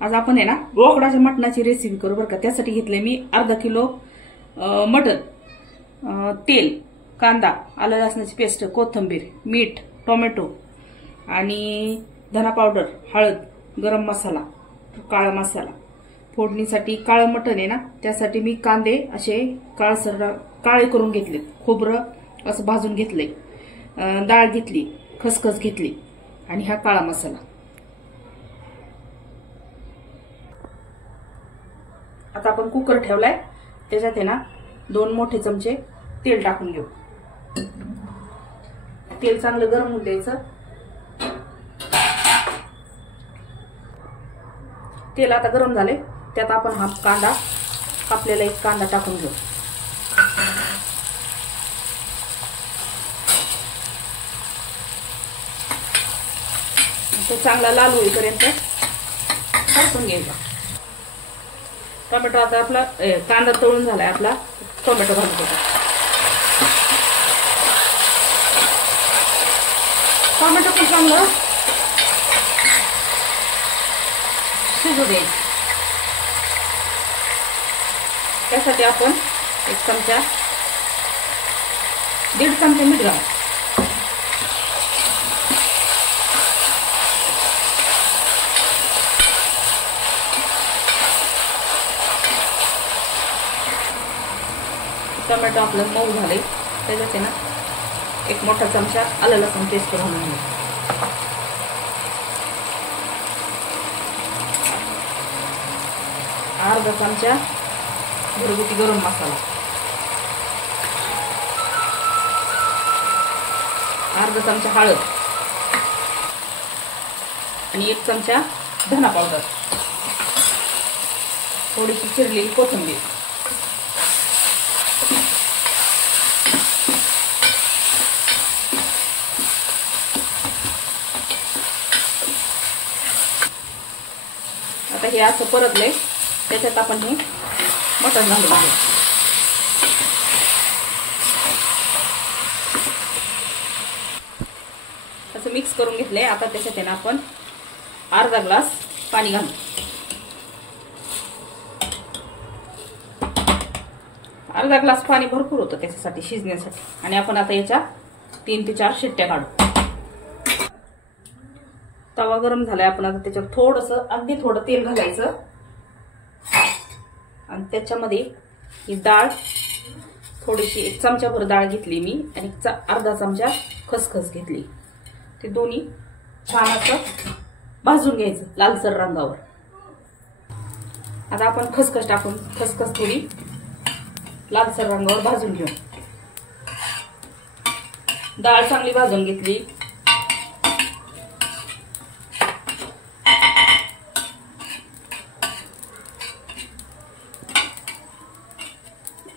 आज आपण आहे ना बोकडाच्या मटणाची रेसिपी करू बरं का। त्यासाठी घेतले मी अर्धा किलो मटण, तेल, कांदा, आलं लसणाची पेस्ट, कोथिंबीर, मीठ, टोमॅटो आणि धना पावडर, हळद, गरम मसाला, काळा मसाला। फोडणीसाठी काळं मटण आहे ना त्यासाठी मी कांदे असे काळे करून घेतले, खोबरं असं भाजून घेतले, डाळ घेतली, खसखस घेतली आणि हा काळा मसाला। आता आपण कुकर ठेवलाय, त्याच्यात आहे ना 2 मोठे चमचे तेल टाकून घेऊ। तेल चांगलं गरम होऊ द्यायचं। तेल आता गरम झाले, त्यात आपण हा कांदा, कापलेला एक कांदा टाकून घेऊ। तो चांगला लाल होईपर्यंत परतून घ्यायचा। टोमॅटो आता आपला कांदा तळून झालाय, आपला टोमॅटो घालून घ्यायचा। टोमॅटो पण चांगलं शिजू द्यायचं। त्यासाठी आपण 1 चमचा, 1.5 चमचे मीठ घालू। टोमॅटो आपलं मऊ झाले, त्याच्यात आहे ना 1 मोठा चमचा आलं लसूण पेस्ट घालून घेऊ। अर्धा चमचा घरगुती गरम मसाला, अर्धा चमचा हळद आणि 1 चमचा धना पावडर, थोडीशी चिरलेली कोथिंबीर। आता हे असं परतले, त्याच्यात आपण हे मटण घालून घेऊ। असं मिक्स करून घेतले। आता त्याच्यात आहे ना आपण अर्धा ग्लास पाणी घालू। अर्धा ग्लास पाणी भरपूर होतं त्याच्यासाठी, शिजण्यासाठी। आणि आपण आता याच्या 3 ते 4 शिट्ट्या काढू। तवा गरम झालाय, आपण आता त्याच्यावर थोडंसं, अगदी थोडं तेल घालायचं आणि त्याच्यामध्ये ही डाळ, थोडीशी 1 चमचाभर डाळ घेतली मी आणि अर्धा चमचा खसखस घेतली। ते दोन्ही छान असं भाजून घ्यायचं लालसर रंगावर। आता आपण खसखस टाकून खसखस थोडी लालसर रंगावर भाजून घेऊ। डाळ चांगली भाजून घेतली।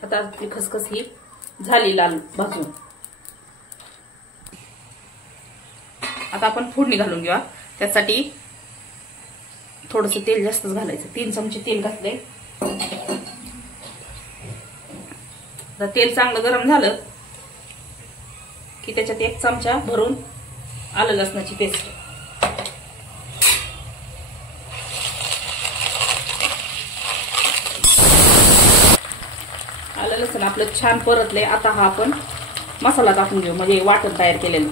आता आपली खसखस ही झाली लाल भाजून। आता आपण फोडणी घालून घेऊया। त्यासाठी थोडंसं तेल जास्तच घालायचं, 3 चमचे तेल घातले। आता तेल चांगलं गरम झालं की त्याच्यात 1 चमचा भरून आलं लसणाची पेस्ट, आलं लसूण आपलं छान परतले। आता हा आपण मसाला टाकून घेऊ, म्हणजे वाटण तयार केलेलं,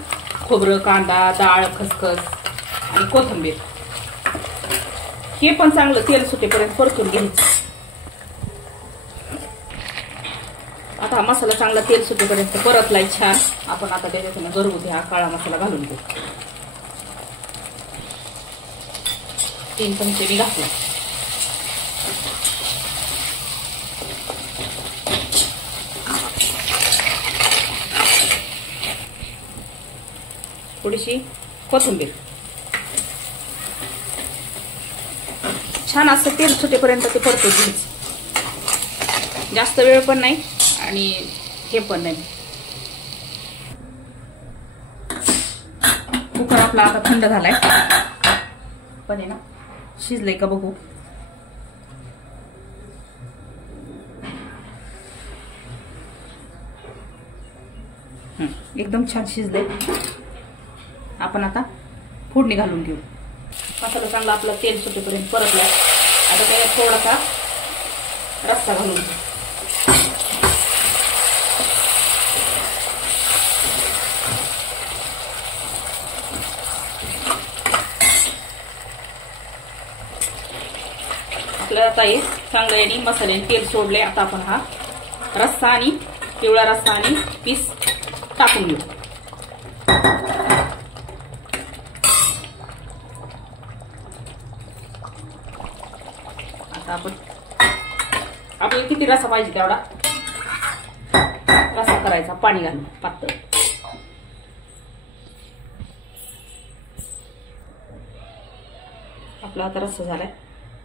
खोबरं, कांदा, डाळ, खसखस आणि कोथिंबीर। हे पण चांगलं तेल सुटेपर्यंत परतून घ्यायचं। आता हा मसाला चांगला तेल सुटेपर्यंत परतलाय छान। आपण आता त्याच्यात घरगुती हा काळा मसाला घालून घेऊ। 3 चमचे मी घातले। थोडीशी कोथिंबीर, छान असं तेल सुटेपर्यंत ते परतून घ्यायचं। जास्त वेळ पण नाही आणि हे पण नाही। कुकर आपला आता थंड झालाय, पण आहे ना शिजलंय का बघू। एकदम छान शिजले। आपण आता फोडणी घालून घेऊ। मसाला चांगला आपला तेल सुटेपर्यंत परतला. आता त्याला थोडासा रस्सा घालून घेऊ. आपल्याला आता हे चांगलं याने मसाल्याने तेल सोडले. आता आपण हा रस्सा आणि पिवळा रस्सा आणि पीस टाकून घेऊ. आता आपण आपल्याला किती रस्सा पाहिजे तेवढा रस्सा करायचा, पाणी घालून पातळ. आपला आता रस्सा झालाय.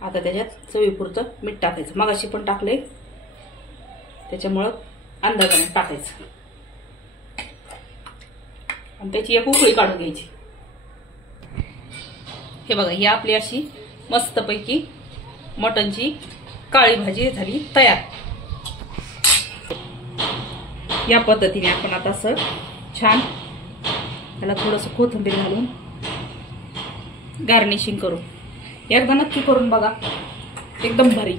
आता त्याच्यात चवीपुरतं मीठ टाकायचं. मगाशी पण टाकले त्याच्यामुळं अंदाजाने टाकायचं आणि त्याची एक उकळी काढून घ्यायची. हे बघा, ही आपली अशी मस्तपैकी मटणची काळी भाजी झाली तयार. या पद्धतीने आपण आता असं छान त्याला थोडंसं कोथिंबीर घालून गार्निशिंग करू. एकदा नक्की करून बघा, एकदम भारी.